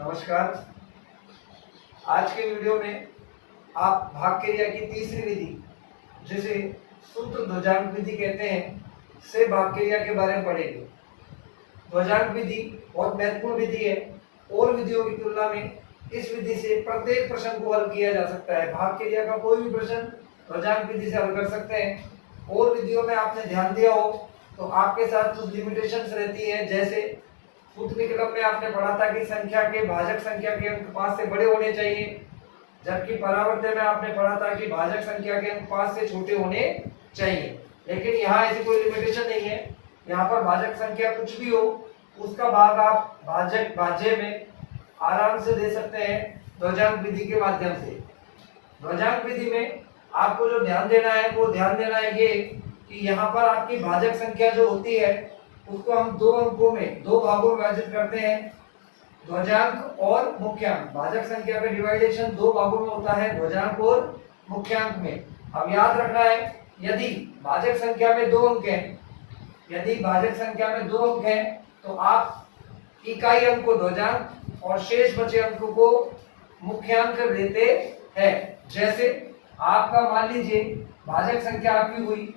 नमस्कार। आज के वीडियो में आप भाग क्रिया की तीसरी विधि, जिसे सूत्र ध्वजांक विधि कहते हैं, से भाग क्रिया के बारे में पढ़ेंगे। ध्वजांक विधि बहुत महत्वपूर्ण विधि है। और विधियों की तुलना में इस विधि से प्रत्येक प्रश्न को हल किया जा सकता है। भाग क्रिया का कोई भी प्रश्न ध्वजांक विधि से हल कर सकते हैं। और विधियों में आपने ध्यान दिया हो तो आपके साथ कुछ लिमिटेशंस रहती है। जैसे सूत्रनिकलम में आपने पढ़ा था कि संख्या के भाजक संख्या के अंक 5 से बड़े होने चाहिए, जबकि परावर्त्य में आपने पढ़ा था कि भाजक संख्या के अंक 5 से छोटे होने चाहिए। लेकिन यहाँ ऐसी कोई लिमिटेशन नहीं है। यहाँ पर भाजक संख्या कुछ भी हो, उसका भाग आप भाजक भाज्य में आराम से दे सकते हैं ध्वजांक विधि के माध्यम से। ध्वजांक विधि में आपको जो ध्यान देना है वो ध्यान देना है ये कि यहाँ पर आपकी भाजक संख्या जो होती है उसको हम दो अंकों में, दो भागों में विभाजित करते हैं, ध्वजांक और मुख्यांक। भाजक संख्या का डिवाइडेशन दो भागों में होता है, ध्वजांक और मुख्यांक में। अब याद रखना है, यदि भाजक संख्या में दो अंक हैं, यदि भाजक संख्या में दो अंक हैं तो आप इकाई अंक को ध्वजांक और शेष बचे अंक को मुख्यांक देते हैं। जैसे आपका मान लीजिए भाजक संख्या आपकी हुई,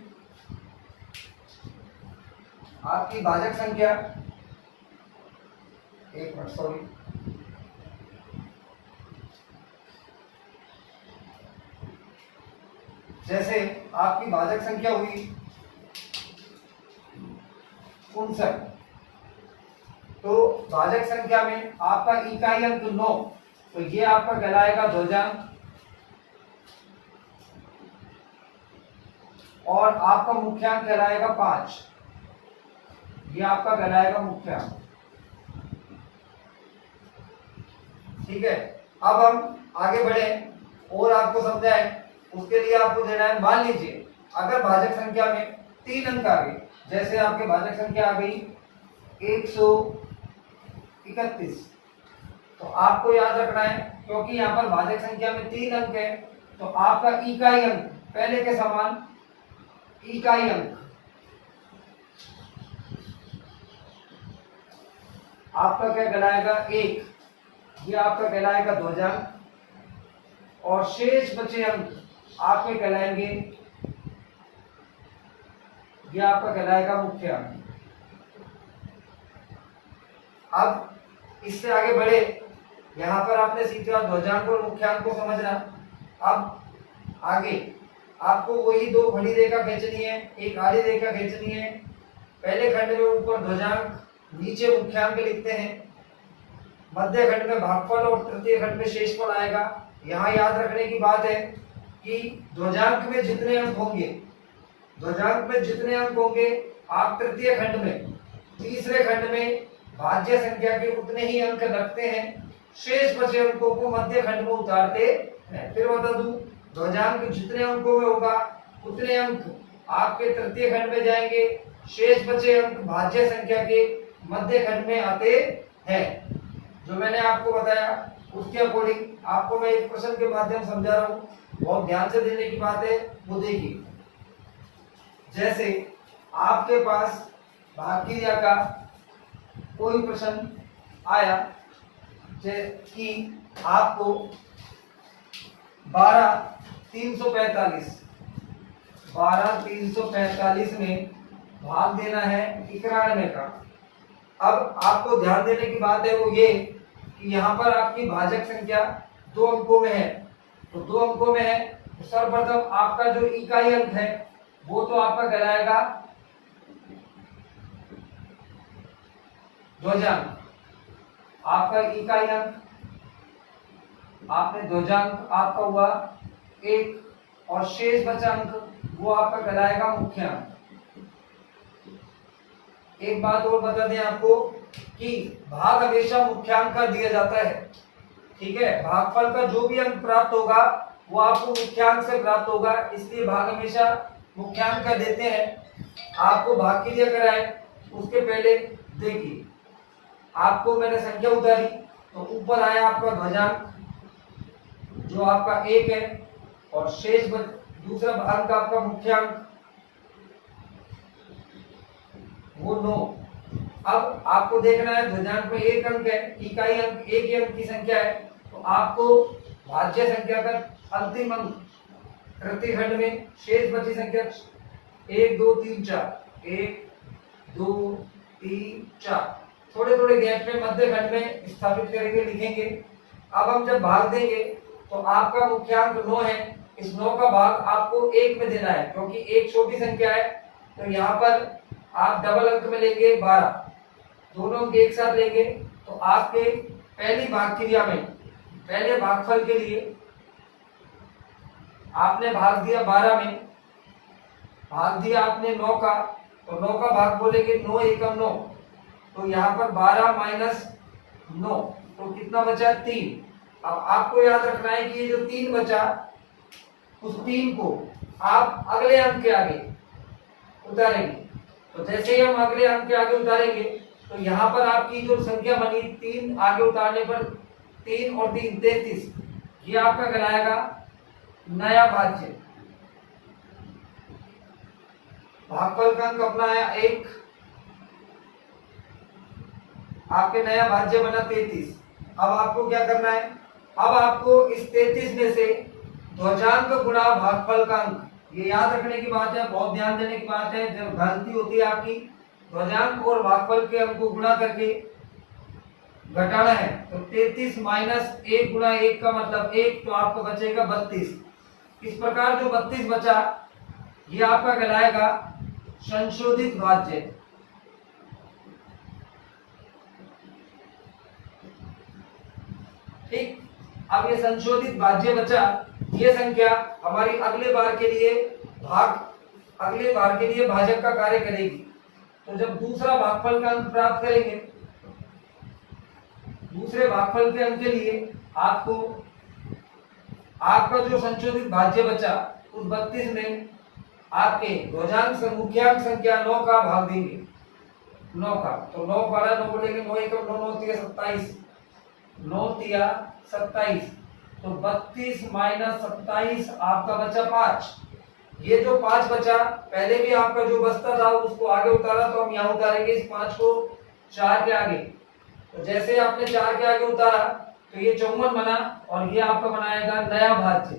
आपकी भाजक संख्या, एक मिनट सॉरी, जैसे आपकी भाजक संख्या हुई 59, तो भाजक संख्या में आपका इकाई अंक 9, तो ये आपका कहलाएगा ध्वजांक और आपका मुख्यांक कहलाएगा 5, ये आपका कहलाएगा मुख्यांक। ठीक है, अब हम आगे बढ़े और आपको समझाएं। उसके लिए आपको देना है, मान लीजिए अगर भाजक संख्या में 3 अंक आ गए, जैसे आपके भाजक संख्या आ गई 131, तो आपको याद रखना है क्योंकि यहाँ पर भाजक संख्या में 3 अंक है तो आपका इकाई अंक पहले के समान इकाई अंक आपका क्या कहलाएगा 1, ये आपका कहलाएगा ध्वजांक और शेष बचे अंक आपके कहलाएंगे, ये आपका कहलाएगा मुख्यांक। अब इससे आगे बढ़े, यहां पर आपने सीखा ध्वजांक और मुख्यांक को समझना। अब आगे आपको वही दो खड़ी रेखा खींचनी है, एक आड़ी रेखा खींचनी है। पहले खंड में ऊपर ध्वजांक, नीचे मुख्यांक लिखते हैं, मध्य खंड में भागफल और तृतीय खंड में शेषफल आएगा। यहाँ याद रखने की बात है कि ध्वजांक में जितने अंक होंगे, ध्वजांक में जितने अंक होंगे आप तृतीय खंड में, तीसरे खंड में भाज्य संख्या के उतने ही अंक रखते हैं, शेष बचे अंकों को मध्य खंड में उतारते हैं। फिर बता दूं, ध्वजांक जितने अंकों में होगा उतने अंक आपके तृतीय खंड में जाएंगे, शेष बचे अंक भाज्य संख्या के मध्य खंड में आते हैं। जो मैंने आपको बताया उसके अकॉर्डिंग आपको मैं एक प्रश्न के माध्यम समझा रहा हूँ, बहुत ध्यान से देने की बात है, वो देखिए। जैसे आपके पास भाग क्रिया का कोई प्रश्न आया कि आपको 12,345 में भाग देना है 91 का। अब आपको ध्यान देने की बात है वो ये कि यहाँ पर आपकी भाजक संख्या 2 अंकों में है, तो 2 अंकों में है तो सर्वप्रथम आपका जो इकाई अंक है वो तो आपका कहलाएगा ध्वजांक। आपका इकाई अंक, आपने ध्वजांक आपका हुआ 1 और शेष बचा अंक वो आपका कहलाएगा मुख्यांक। एक बात और बता दें आपको कि भाग हमेशा मुख्यांक का दिया जाता है। ठीक है, भागफल का जो भी अंक प्राप्त होगा वो आपको मुख्यांक से प्राप्त होगा, इसलिए भाग हमेशा मुख्यांक का देते हैं। आपको भाग क्रिया कराए उसके पहले देखिए, आपको मैंने संख्या उतारी तो ऊपर आया आपका ध्वजांक जो आपका 1 है और शेष दूसरा अंक आपका मुख्यांक वो 9। अब आपको देखना है ध्वजांक में एक अंक है, इकाई अंक एक ही अंक की संख्या है, तो आपको भाज्य संख्या का अंतिम अंक तृतीय खंड में शेष बची संख्या 1 2 3 4 1 2 3 4 थोड़े थोड़े गैप में मध्य खंड में स्थापित करेंगे, लिखेंगे। अब हम जब भाग देंगे तो आपका मुख्यांक 9 है, इस 9 का भाग आपको 1 में देना है, क्योंकि एक छोटी संख्या है। तो यहाँ पर आप डबल अंक में लेंगे 12, दोनों अंक एक साथ लेंगे, तो आपके पहली भाग क्रिया में पहले भागफल के लिए आपने भाग दिया 12 में, भाग दिया आपने 9 का, तो 9 का भाग बोलेंगे 9 एकम 9, तो यहाँ पर 12 माइनस 9, तो कितना बचा 3। अब आपको याद रखना है कि ये जो 3 बचा, उस 3 को आप अगले अंक के आगे उतारेंगे। तो जैसे ही हम अगले अंक के आगे उतारेंगे तो यहाँ पर आपकी जो संख्या बनी 3 आगे उतारने पर 3 और 3 33, ये आपका कहलाएगा नया भाज्य। भागफल का अंक अपना आया 1, आपके नया भाज्य बना 33। अब आपको क्या करना है, अब आपको इस 33 में से ध्वजांक गुणा भागफल का अंक, ये याद रखने की बात है, बहुत ध्यान देने की बात है। जब गलती होती है आपकी, ध्वजांक और भागफल के अंक को गुणा करके घटाना है, तो 33 माइनस 1 गुणा 1 का मतलब 1, तो आपको बचेगा 32। इस प्रकार जो 32 बचा, ये आपका कहलाएगा संशोधित भाज्य। ठीक, अब ये संशोधित भाज्य बचा, ये संख्या हमारी अगले बार के लिए भाजक का कार्य करेगी। तो जब दूसरा भागफल का अंक प्राप्त करेंगे, दूसरे भागफल के अंक के लिए आपको आपका जो संशोधित भाज्य बचा, उस 32 में आपके ध्वजांक मुख्यांक संख्या 9 का भाग देंगे, 9 का, तो 9 12 9 बोलेंगे 9 एकम 9 9 तिया 27, 9 तिया 27, तो 32 माइनस 27 आपका बचा 5। ये जो 5 बचा, पहले भी आपका जो बचता था उसको आगे उतारा, तो हम यहाँ उतारेंगे इस 5 को 4 के आगे। तो जैसे आपने 4 के आगे उतारा तो ये 54 बना, और ये आपका बनाएगा नया भाज्य।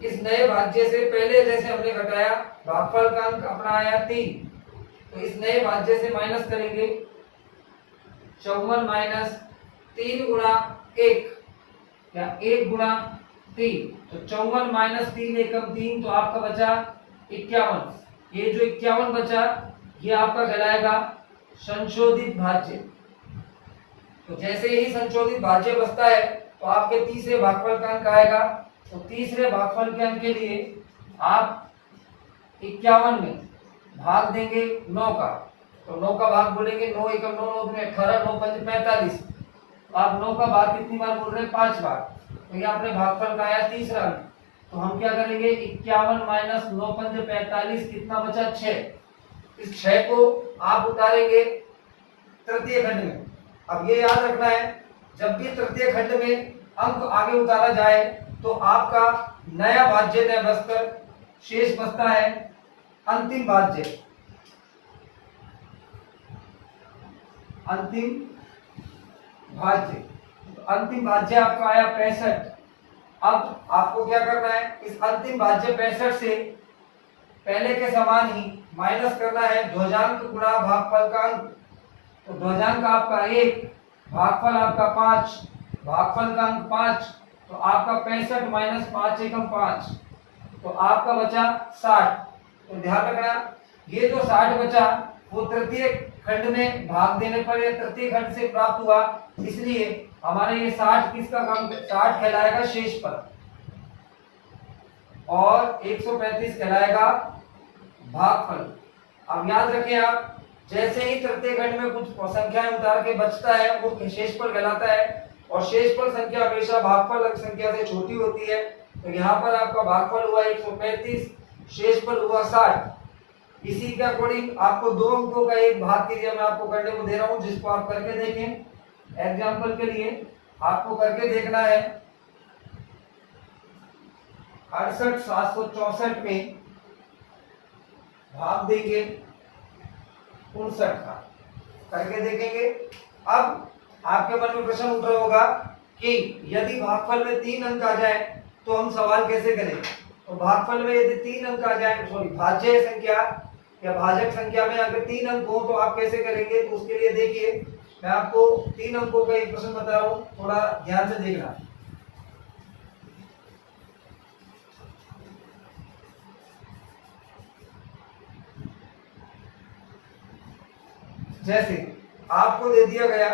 इस नए भाज्य से पहले जैसे हमने घटाया, भागफल का अंक अपना आया 3, तो इस नए भाज्य से माइनस करेंगे 54 माइनस 3 गुणा 1 या 1 गुणा 3, तो 54 माइनस 3 एकम 3, तो आपका बचा 51। ये जो 51 बचा, ये आपका कहलाएगा संशोधित भाज्य। तो जैसे ही संशोधित भाज्य बचता है, तो आपके तीसरे भागफल का अंक आएगा। तो तीसरे भागफल के अंक के लिए आप 51 में भाग देंगे 9 का, तो 9 का भाग बोलेंगे 9 एकम 9 9 में 18 9 5 45, तो आप 9 का भाग कितनी बार बोल रहे हैं, 5 बार। तो ये आपने भागफल का आया तीसरा अंक। तो हम क्या करेंगे, 51 माइनस 9 5 45, कितना बचा 6। इस 6 को आप उतारेंगे तृतीय खंड में। अब ये याद रखना है, जब भी तृतीय खंड में अंक आगे उतारा जाए तो आपका नया भाज्य न बचकर शेष बचता है अंतिम भाज्य। अंतिम भाज्य, तो अंतिम भाज्य आपका आया 65। अब आपको क्या करना है, इस अंतिम भाज्य 65 से पहले के समान ही माइनस करना है ध्वजांक गुणा भागफल का अंक। तो ध्वजांक आपका 1, भागफल आपका 5, भागफल का अंक 5, तो आपका 65 माइनस 5 एकम 5, तो आपका बचा 60। तो ध्यान रखना, ये जो 60 बचा वो तृतीय खंड में भाग देने पर या तृतीय खंड से प्राप्त हुआ, इसलिए हमारे ये 60 किसका काम, 60 कहलाएगा शेष पर, और 135 कहलाएगा भागफल। अब याद रखें आप, जैसे ही तृतीय खंड में कुछ संख्याएं उतार के बचता है वो शेषफल कहलाता है, और शेषफल संख्या हमेशा भागफल संख्या से छोटी होती है। तो यहाँ पर आपका भागफल हुआ 135, शेषफल हुआ 60। इसी के अकॉर्डिंग आपको 2 अंकों का एक भाग क्रिया मैं आपको करने को दे रहा हूँ, जिसको आप करके देखें। एग्जाम्पल के लिए आपको करके देखना है, 68 764 में भाग देंगे 59 का करके देखेंगे। अब आपके मन में प्रश्न उठ रहा होगा कि यदि भागफल में 3 अंक आ जाए तो हम सवाल कैसे करें। तो भागफल में यदि 3 अंक आ जाए, सॉरी भाज्य संख्या या भाजक संख्या में अगर 3 अंक हो तो आप कैसे करेंगे। तो उसके लिए देखिए मैं आपको 3 अंकों का एक प्रश्न बता रहा हूं, थोड़ा ध्यान से देखना। जैसे आपको दे दिया गया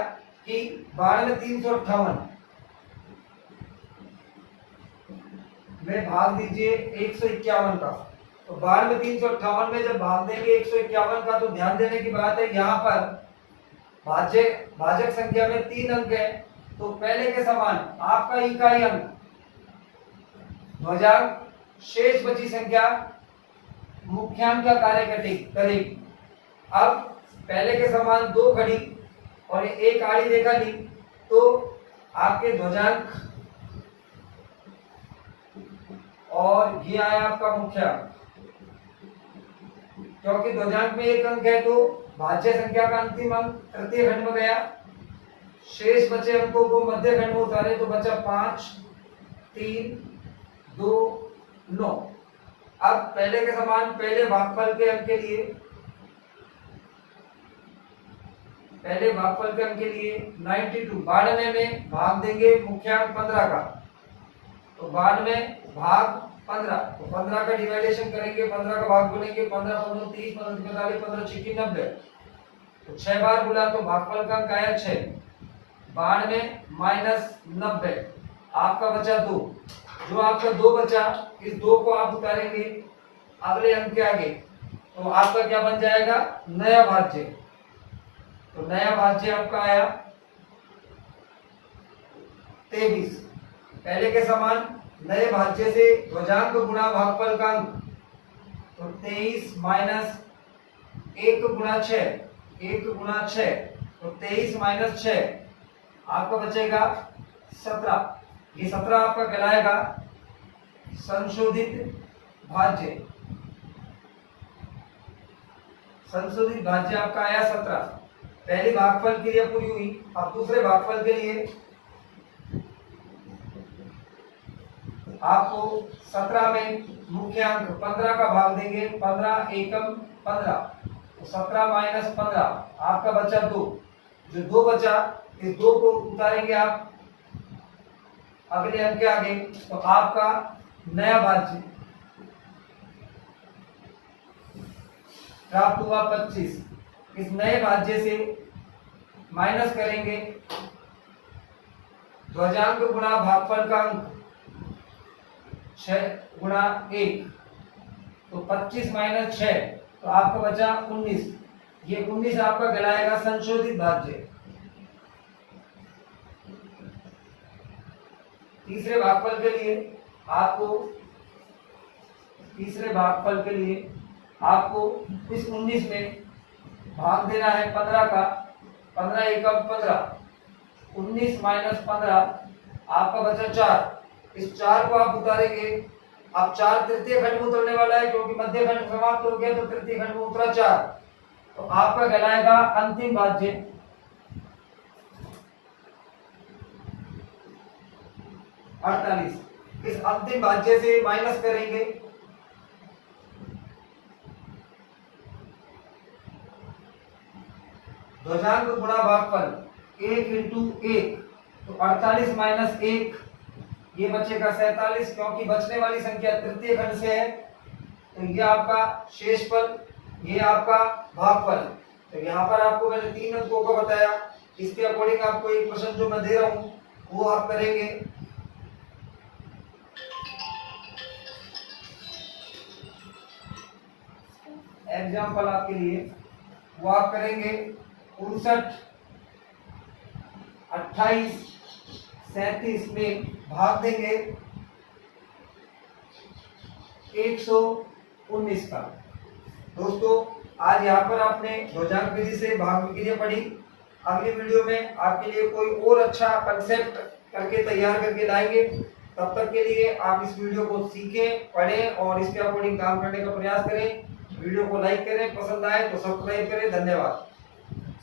कि 92,358 में भाग दीजिए 151 का। तो 92,358 में जब भाग देंगे 151 का तो ध्यान देने की बात है, यहाँ पर भाजक संख्या में 3 अंक है तो पहले के समान आपका इकाई अंक ध्वजांक शेष बची संख्या मुख्यांक का कार्य करेगी। अब पहले के समान 2 घड़ी और एक आड़ी रेखा ली तो आपके ध्वजांक और ये आया आपका मुख्यांक। क्योंकि ध्वजांक में 1 अंक है तो भाज्य संख्या का अंतिम अंक तृतीय खंड में गया, शेष बचे अंकों को मध्य खंड में उतारे तो बचा 5, 3, 2, 9। अब पहले के समान पहले भागफल के अंक के लिए 92 में भाग देंगे मुख्यांक 15 का। तो 92 भाग 15 तो 15 का डिवाइडेशन करेंगे, 15 का भाग बोलेंगे, 15 15 30 15 45 15 छिक्की 90। तो 6 बार बोला तो भागफल का अंक आया 6। 92 माइनस 90 आपका बचा 2। जो आपका 2 बचा, इस 2 को आप उतारेंगे अगले अंक के आगे तो आपका क्या बन जाएगा, नया भाज्य। तो नया भाज्य आपका आया 23। पहले के समान नए भाज्य से ध्वजांक गुणा भागफल का अंक, तो 23 माइनस 1 गुणा 6, 1 गुणा 6 तो 23 माइनस 6 आपका बचेगा 17। ये 17 आपका कहलाएगा संशोधित भाज्य। संशोधित भाज्य आपका आया 17। पहली भागफल क्रिया पूरी हुई। अब दूसरे भागफल के लिए आपको 17 में मुख्यांक 15 का भाग देंगे, 15 एकम 15 तो 17 माइनस 15 आपका बचा 2। जो 2 बचा इस 2 को उतारेंगे आप अगले अंक के आगे तो आपका नया भाज्य प्राप्त हुआ 25। इस नए भाज्य से माइनस करेंगे ध्वजांक गुणा भागफल का अंक 6 गुणा 1 तो 25 माइनस 6 तो आपका बचा 19। ये 19 आपका कहलाएगा संशोधित भाज्य। तीसरे भागफल के लिए आपको इस 19 में भाग देना है 15 का। 15 एकम 15, 19 माइनस 15 आपका बचा 4। इस 4 को आप उतारेंगे। अब 4 तृतीय खंड में उतरने वाला है क्योंकि मध्य खंड समाप्त हो गया तो तृतीय खंड में उतरा 4 तो आपका कहलाएगा अंतिम भाज्य। इस अंतिम भाज्य से माइनस करेंगे ध्वजांक गुणा भागफल 1 इंटू 1 तो 48 माइनस 1 ये बचेगा 47 क्योंकि बचने वाली संख्या तृतीय खंड से है तो ये आपका शेषफल, ये आपका भागफल। तो यहाँ पर आपको मैंने 3 अंकों का बताया। इसके अकॉर्डिंग आपको एक प्रश्न जो मैं दे रहा हूँ वो आप करेंगे। एग्जाम्पल आपके लिए वो आप करेंगे 59, 28, 37 में भाग देंगे 119 का। दोस्तों आज यहाँ पर आपने ध्वजांक विधि से भाग विक्रिया पढ़ी। अगली वीडियो में आपके लिए कोई और अच्छा कंसेप्ट करके तैयार करके लाएंगे। तब तक के लिए आप इस वीडियो को सीखें, पढ़ें और इसके अकॉर्डिंग काम करने का प्रयास करें। वीडियो को लाइक करें, पसंद आए तो सब्सक्राइब करें। धन्यवाद।